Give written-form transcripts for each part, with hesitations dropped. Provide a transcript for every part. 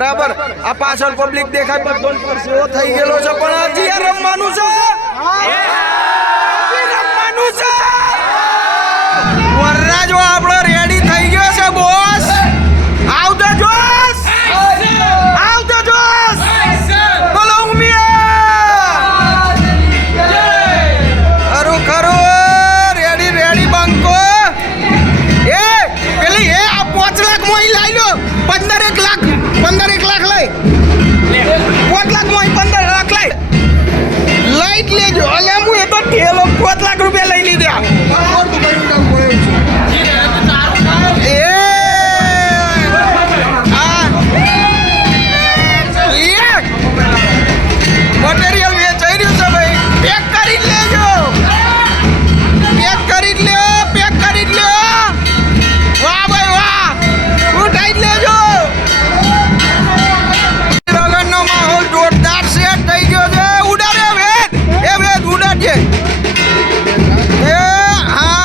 બરાબર આ પાછળ પબ્લિક દેખાય બધો પરસેવો થઈ ગયેલો છે પણ હજી આ રમવાનું છે રમવાનું છે વરરાજો આપણો રેડી થઈ ગયો છે બોસ આવતો જોશ આવતો જોશ બોલો ઉમિયા ખરું ખરું રેડી રેડી બંકો એ પેલી એ આ 5 લાખ મોઈ લઈ લો 15 લાખ લઈ 5 લાખ મોઈ 15 લાખ લઈ લાઈટ લેજો અલે હું એ તો ઠેલો 5 લાખ રૂપિયા લઈ લીધા મટીરિયલ વેચાઈ રહ્યું છે ભાઈ પેક કરી લેજો પેક કરી લ્યો વાહ ભાઈ વાહ ઉઠાઈ લેજો રગનનો માહોલ જોરદાર સેટ થઈ ગયો છે ઉડાડે વેદ ઉડાડજે એ હા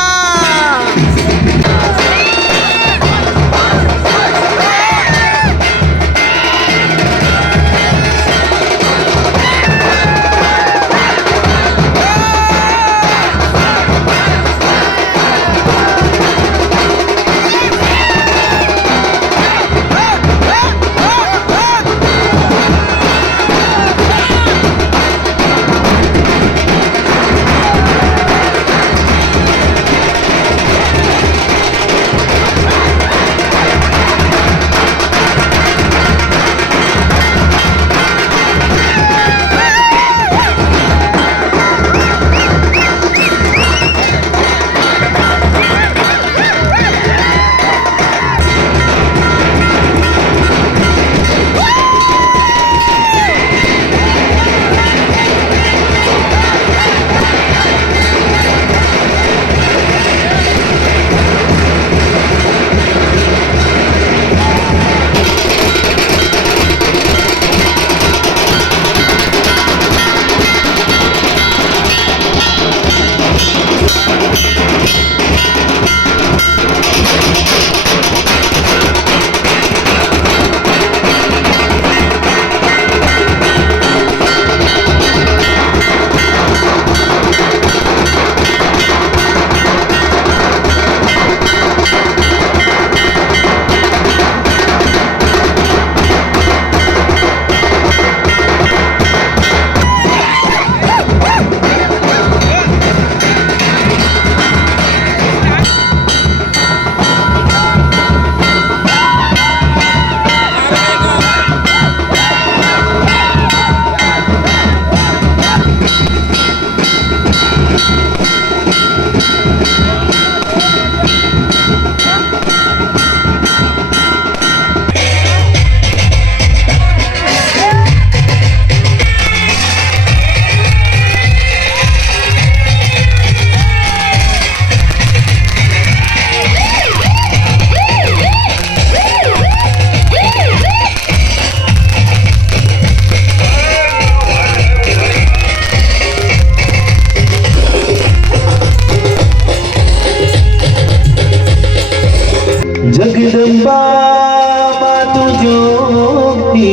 જગદંબા માતું જોગી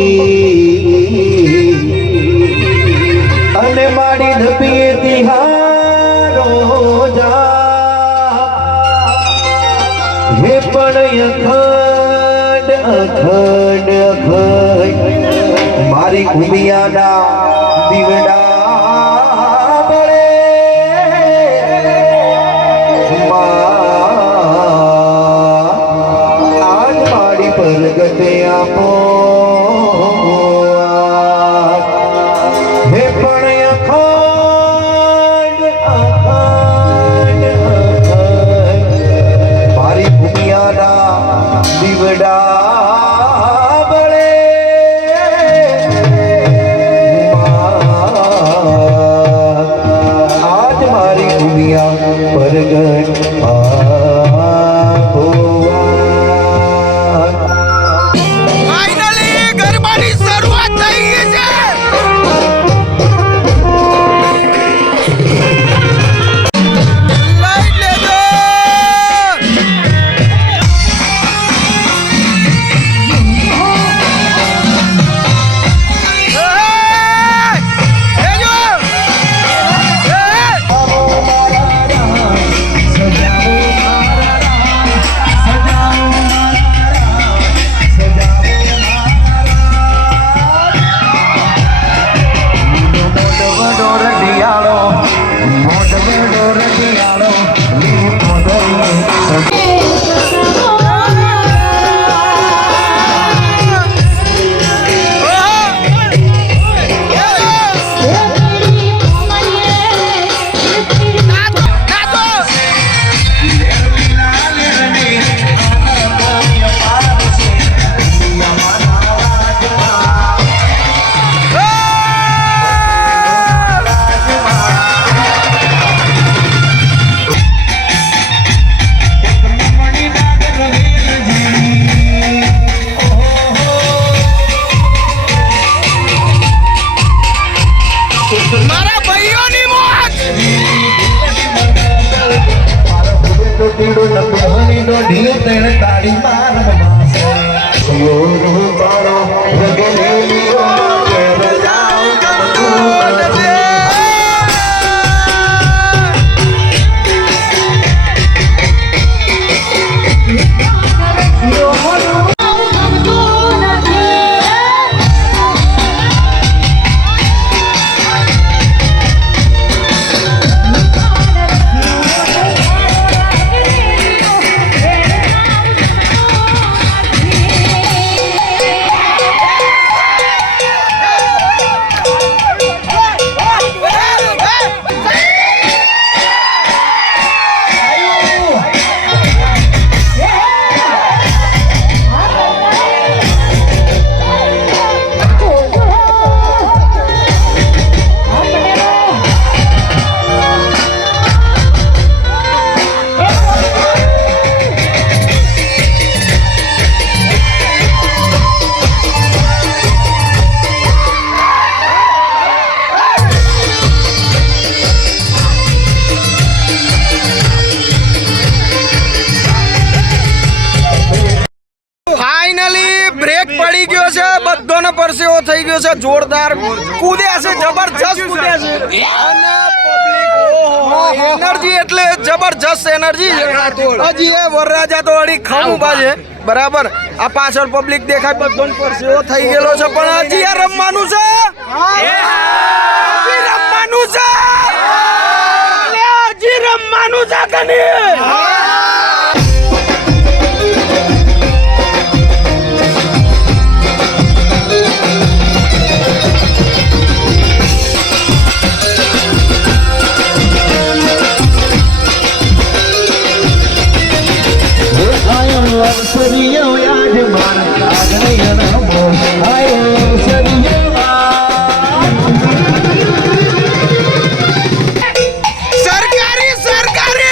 અને મારી ધપીએ તિહારો જા હે પણ અખંડ મારી ઉમિયાના દીવડા પ્રગટે આપો હે પણ અખંડ મારી ભૂમિયાના દીવડા બળે દોઢી ત્રણ તાળી માર માસે યોરો બારો રગલે લીઓ કેર જાઉં ગમતું નથી ફાઇનલી બ્રેક પડી ગયો છે, બધોનો પરસેવો થઈ ગયો છે, જોરદાર કૂદ્યા છે, જબરજસ્ત કૂદ્યા છે અને પબ્લિક એનર્જી એટલે જબરજસ્ત એનર્જી છે. હજી એ વરરાજા તો અડી ખામુભા છે બરાબર. આ પાછળ પબ્લિક દેખાય, બધોનો પરસેવો થઈ ગયેલો છે, પણ હજી આ રમવાનું છે, હજી રમવાનું છે, હજી રમવાનું છે કની. સરિયો યાદ મારા આગળ રમો આયો સરિયો સરકારી સરકારી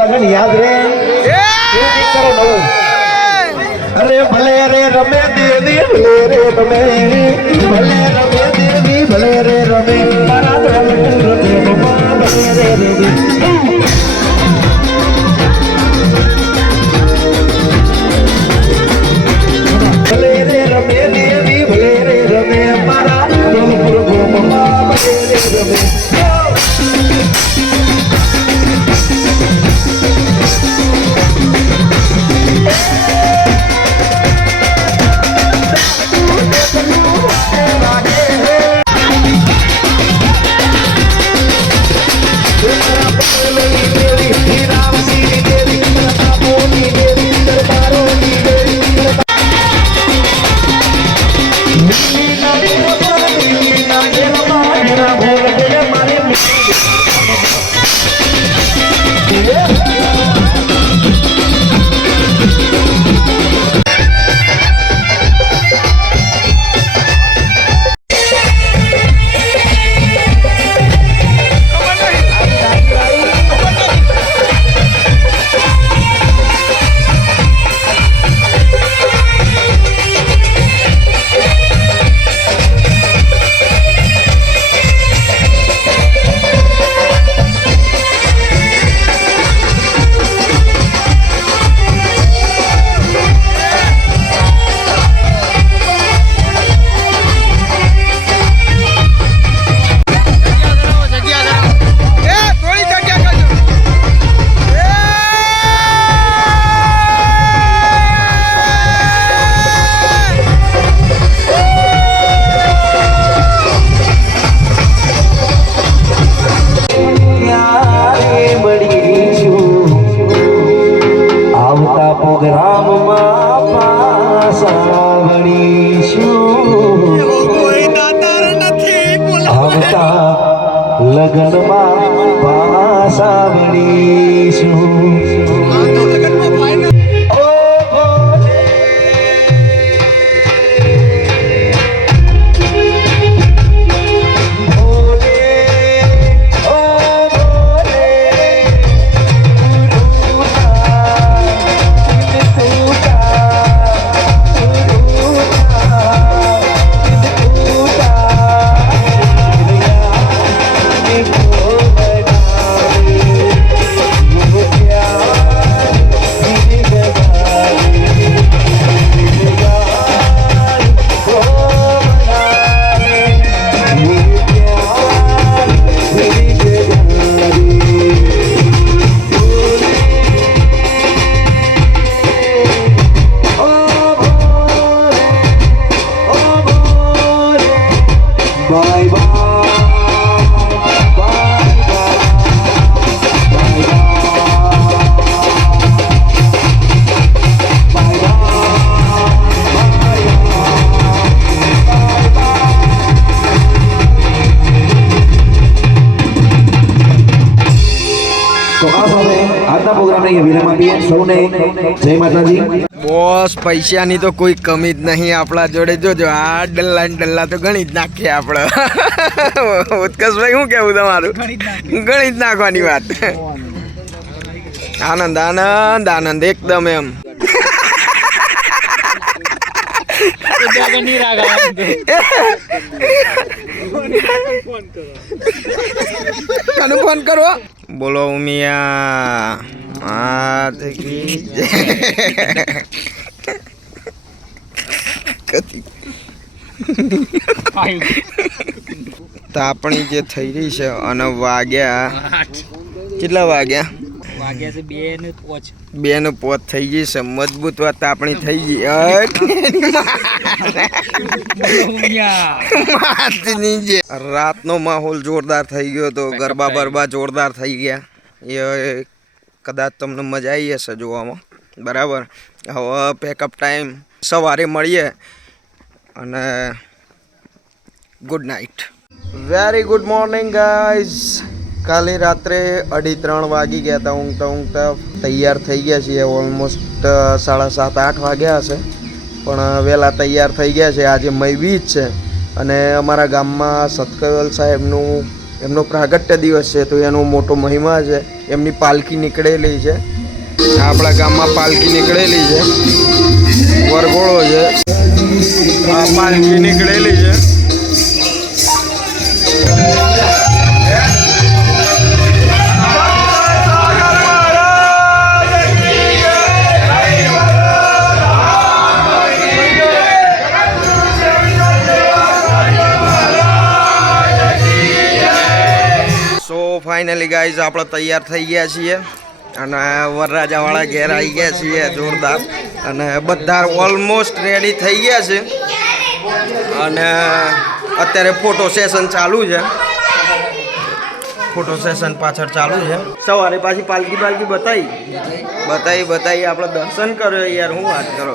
લગન યાદ રે કરો નવું. અરે ભલે રે રમે દે રે રમે ભલે લગનમાં સાંભળીશું ઓ ભોલે ભોલે ઓ ભોલે Bye bye. તો આ સાથે આજના પ્રોગ્રામને વિરામ આપીએ સૌને જય માતાજી બોસ પૈસાની તો કોઈ કમી જ નહીં આપણા જોડે. જોજો આ ડલ્લા ને ડલ્લા તો ગણી જ નાખીએ આપણે. ઉત્કર્ષભાઈ શું કેવું તમારું? ગણી જ નાખવાની વાત. આનંદ આનંદ આનંદ એકદમ એમ. કનું ફોન કરો? બોલો ઉમિયા આ તાપણી જે થઈ રહી છે અને વાગ્યા કેટલા વાગ્યા? વાગ્યા છે 2:05 થઈ ગઈ છે. મજબૂત વાત તાપણી થઈ ગઈ. રાતનો માહોલ જોરદાર થઈ ગયો તો ગરબા બરબા જોરદાર થઈ ગયા. એ કદાચ તમને મજા આવી હશે જોવામાં. બરાબર. હવે પેકઅપ ટાઈમ સવારે મળીએ અને good night. Very good morning guys. કાલે રાત્રે 2:30 વાગી ગયા હતા. ઊંઘતા તૈયાર થઈ ગયા છીએ. ઓલમોસ્ટ 7:30-8 વાગ્યા હશે, પણ વહેલા તૈયાર થઈ ગયા છે. આજે મહીબીજ છે અને અમારા ગામમાં સતકવેલ સાહેબનું એમનો પ્રાગટ્ય દિવસ છે, તો એનો મોટો મહિમા છે. એમની પાલકી નીકળેલી છે. આપણા ગામમાં પાલકી નીકળેલી છે. વરઘોડો છે. આ પાલકી નીકળેલી છે. ફાઇનલી ગાઈઝ આપણે તૈયાર થઈ ગયા છીએ અને વરરાજાવાળા ઘેર આવી ગયા છીએ જોરદાર. અને બધા ઓલમોસ્ટ રેડી થઈ ગયા છે અને અત્યારે ફોટો સેશન ચાલુ છે. ફોટો સેશન પાછળ ચાલુ છે. સવારે પાછી પાલકી બતાવી આપણે દર્શન કર્યો યાર. હું વાત કરો.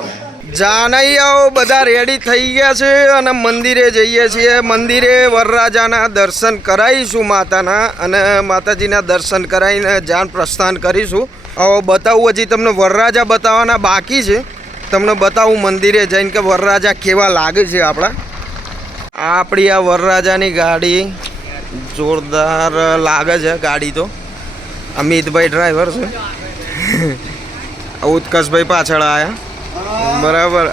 જાનૈયાઓ બધા રેડી થઈ ગયા છે અને મંદિરે જઈએ છીએ. મંદિરે વરરાજાના દર્શન કરાવીશું માતાના, અને માતાજીના દર્શન કરાવીને જાન પ્રસ્થાન કરીશું. હવે બતાવું, હજી તમને વરરાજા બતાવવાના બાકી છે. તમને બતાવું મંદિરે જઈને કે વરરાજા કેવા લાગે છે આપણા. આપણી આ વરરાજાની ગાડી જોરદાર લાગે છે. ગાડી તો અમિતભાઈ ડ્રાઈવર છે. ઉત્કર્ષભાઈ પાછળ આવ્યા. બરાબર.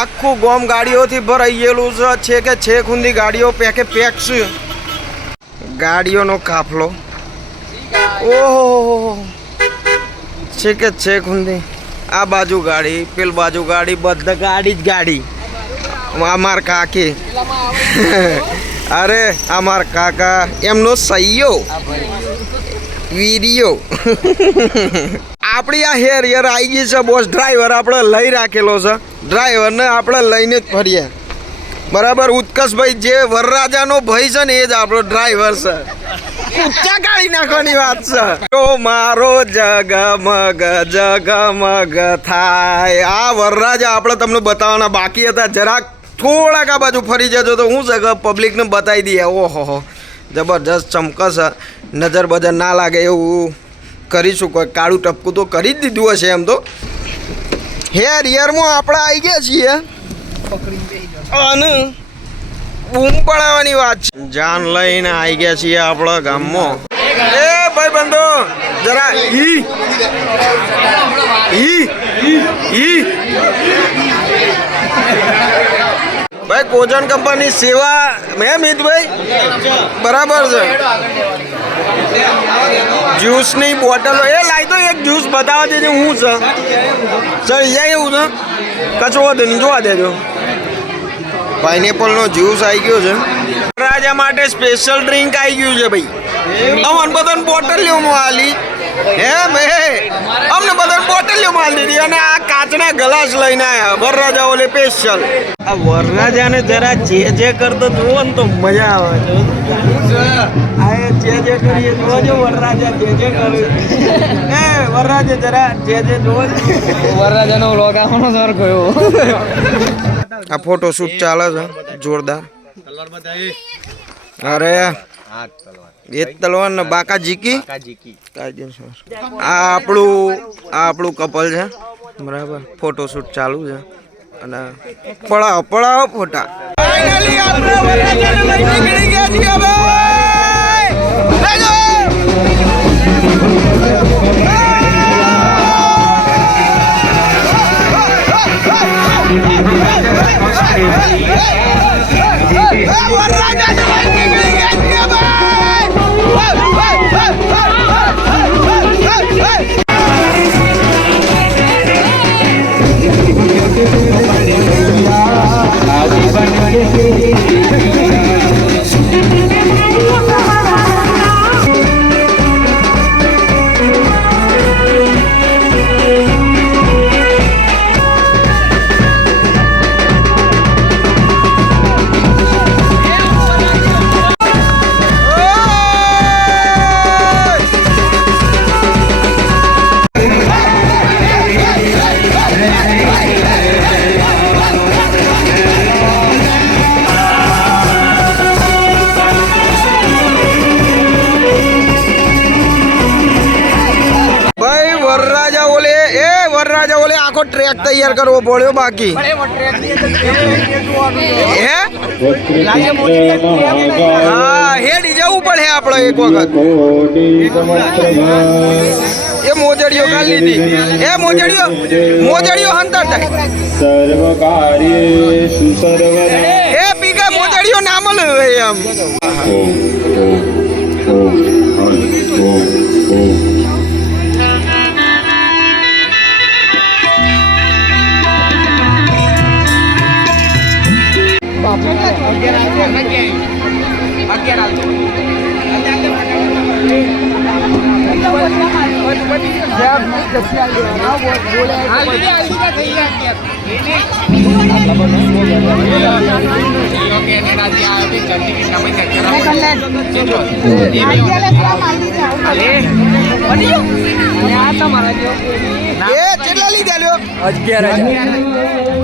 આખું ગોમ ગાડીઓથી ભરાઈ ગયેલું છે કે છેક સુધી ગાડીઓ પેક છે. ગાડીઓનો કાફલો ઓહો છે કે છેક સુધી. આ બાજુ ગાડી, પેલ બાજુ ગાડી, બધા ગાડી જ ગાડી. અમાર કાકી અરે અમાર કાકા એમનો સૈયો વિડીયો. આપણી આ હેરિયર આવી ગઈ છે બોસ. ડ્રાઈવર આપણે લઈ રાખેલો છે. ડ્રાઈવરને આપણે લઈને જ ફરીએ. બરાબર. ઉત્કર્ષભાઈ જે વરરાજાનો ભાઈ છે ને એ જ આપણો ડ્રાઈવર છે. ઊંચા કાઢી નાખવાની વાત છે. તો મારો જગમગ થાય. આ વરરાજા આપણે તમને બતાવવાના બાકી હતા. જરાક થોડાક આ બાજુ ફરી જજો તો હું છે કે પબ્લિકને બતાવી દઈએ. ઓહો જબરજસ્ત ચમકશે, નજર બજર ના લાગે એવું કરીશું. કોઈ કાળું ટપકું તો કરી જ દીધું હશે એમ તો. રિયરમાં આપણે આવી ગયા છીએ અને બૂમ પડાવવાની વાત છે. જાન લઈને આવી ગયા છીએ આપણા ગામમાં. એ ભાઈ બંધો જરા ભાઈ કોજન કંપની સેવા મેં મિતભાઈ બરાબર છે. જ્યુસની બોટલો એ લાવી તો એક જ્યુસ બતાવવા દેજો હું છે ચડી જાય એવું છે કચરો વધુ નહીં જોવા દેજો. પાઇનેપલનો જ્યુસ આવી ગયો છે. રાજા માટે સ્પેશિયલ ડ્રિંક આવી ગયું છે ભાઈ. અમને બધાને બોટલીઓમાં આલી હે ભાઈ, અમને બધાને બોટલીઓમાં આલી દીધી અને આ કાચના ગ્લાસ લઈને આવ્યા વરરાજા ઓલે સ્પેશિયલ. આ વરરાજાને જરા જે કરતો જુઓ ને તો મજા આવે છે. આ જે કરીએ જોજો વરરાજા જે કરે એ વરરાજા જરા જે જોવો વરરાજાનો વ્લોગ આવવાનો સર કયો. આ ફોટો શૂટ ચાલે છે જોરદાર. અરે એ તલવાર ને બાકા જીકી આ આપણું કપલ છે બરાબર. ફોટો શૂટ ચાલુ છે અને પડાવો ફોટા. ફાઇનલી આપણે વરરાજાને લઈને નીકળી ગયા છીએ ભાઈ. લેજો વરરાજાને લઈને નીકળી ગયા છીએ વરરાજા ઓલે આખો ટ્રેક તૈયાર કરવો પડ્યો બાકી હે હા હેડી જવું પડે આપણે એક વખત. એ મોજડીઓ કાઢી લીધી એ મોજડીઓ હંતર થાય એ પીકા મોજડીઓ ના મળે એમ. કેટલા લીધા લ્યો 11,000.